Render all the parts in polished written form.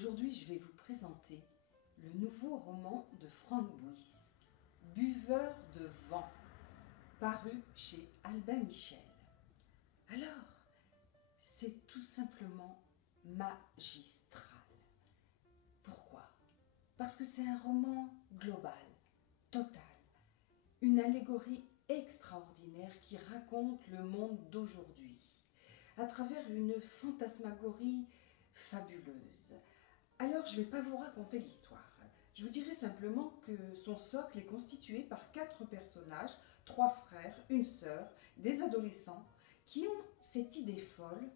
Aujourd'hui, je vais vous présenter le nouveau roman de Frank Buys, Buveur de vent, paru chez Albin Michel. Alors, c'est tout simplement magistral. Pourquoi? Parce que c'est un roman global, total, une allégorie extraordinaire qui raconte le monde d'aujourd'hui, à travers une fantasmagorie fabuleuse. Alors, je ne vais pas vous raconter l'histoire. Je vous dirai simplement que son socle est constitué par 4 personnages, 3 frères, une sœur, des adolescents, qui ont cette idée folle.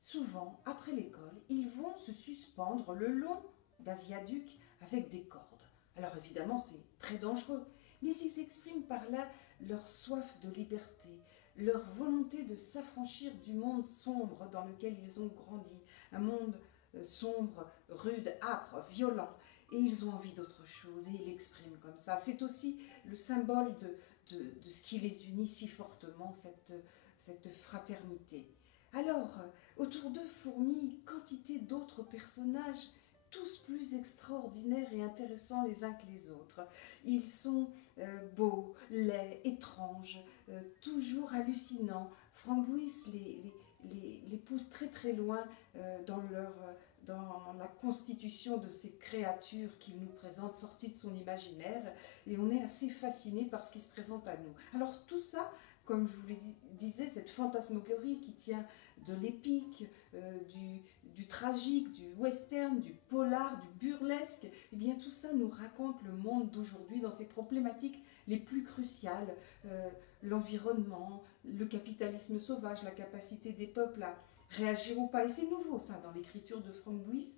Souvent, après l'école, ils vont se suspendre le long d'un viaduc avec des cordes. Alors évidemment, c'est très dangereux, mais ils expriment par là leur soif de liberté, leur volonté de s'affranchir du monde sombre dans lequel ils ont grandi, un monde sombre, rude, âpre, violent, et ils ont envie d'autre chose, et ils l'expriment comme ça. C'est aussi le symbole de ce qui les unit si fortement, cette fraternité. Alors, autour d'eux fourmillent quantité d'autres personnages, tous plus extraordinaires et intéressants les uns que les autres. Ils sont beaux, laids, étranges, toujours hallucinants. Frank Buys les pousse très très loin dans la constitution de ces créatures qu'il nous présente, sorties de son imaginaire, et on est assez fasciné par ce qui se présente à nous. Alors tout ça, comme je vous le disais, cette fantasmagorie qui tient de l'épique, du tragique, du western, du polar, du burlesque, eh bien tout ça nous raconte le monde d'aujourd'hui dans ses problématiques les plus cruciales, l'environnement, le capitalisme sauvage, la capacité des peuples à réagir ou pas. Et c'est nouveau ça dans l'écriture de Frank Buys.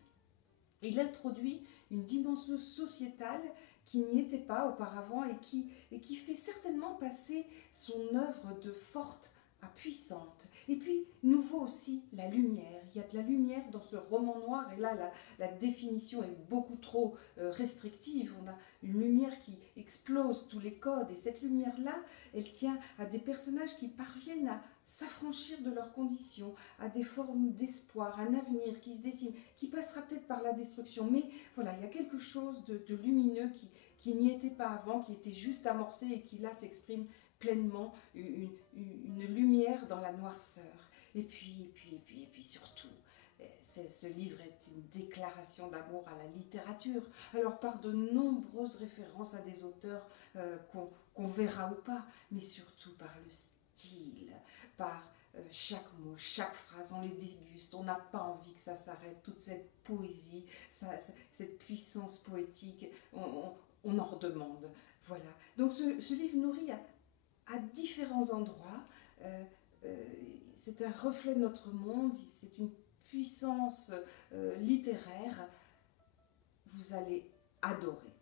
Il introduit une dimension sociétale qui n'y était pas auparavant et qui fait certainement passer son œuvre de forte à puissante. Et puis, nouveau aussi, la lumière. Il y a de la lumière dans ce roman noir, et là, la définition est beaucoup trop restrictive. On a une lumière qui explose tous les codes, et cette lumière-là, elle tient à des personnages qui parviennent à s'affranchir de leurs conditions, à des formes d'espoir, un avenir qui se dessine, qui passera peut-être par la destruction. Mais voilà, il y a quelque chose de lumineux qui n'y était pas avant, qui était juste amorcé et qui là s'exprime pleinement, une lumière dans la noirceur. Et puis surtout, ce livre est une déclaration d'amour à la littérature. Alors par de nombreuses références à des auteurs qu'on verra ou pas, mais surtout par le style, par chaque mot, chaque phrase, on les déguste, on n'a pas envie que ça s'arrête, toute cette poésie, cette puissance poétique, on en redemande. Voilà. Donc ce livre nourrit à différents endroits. C'est un reflet de notre monde, c'est une puissance littéraire. Vous allez adorer.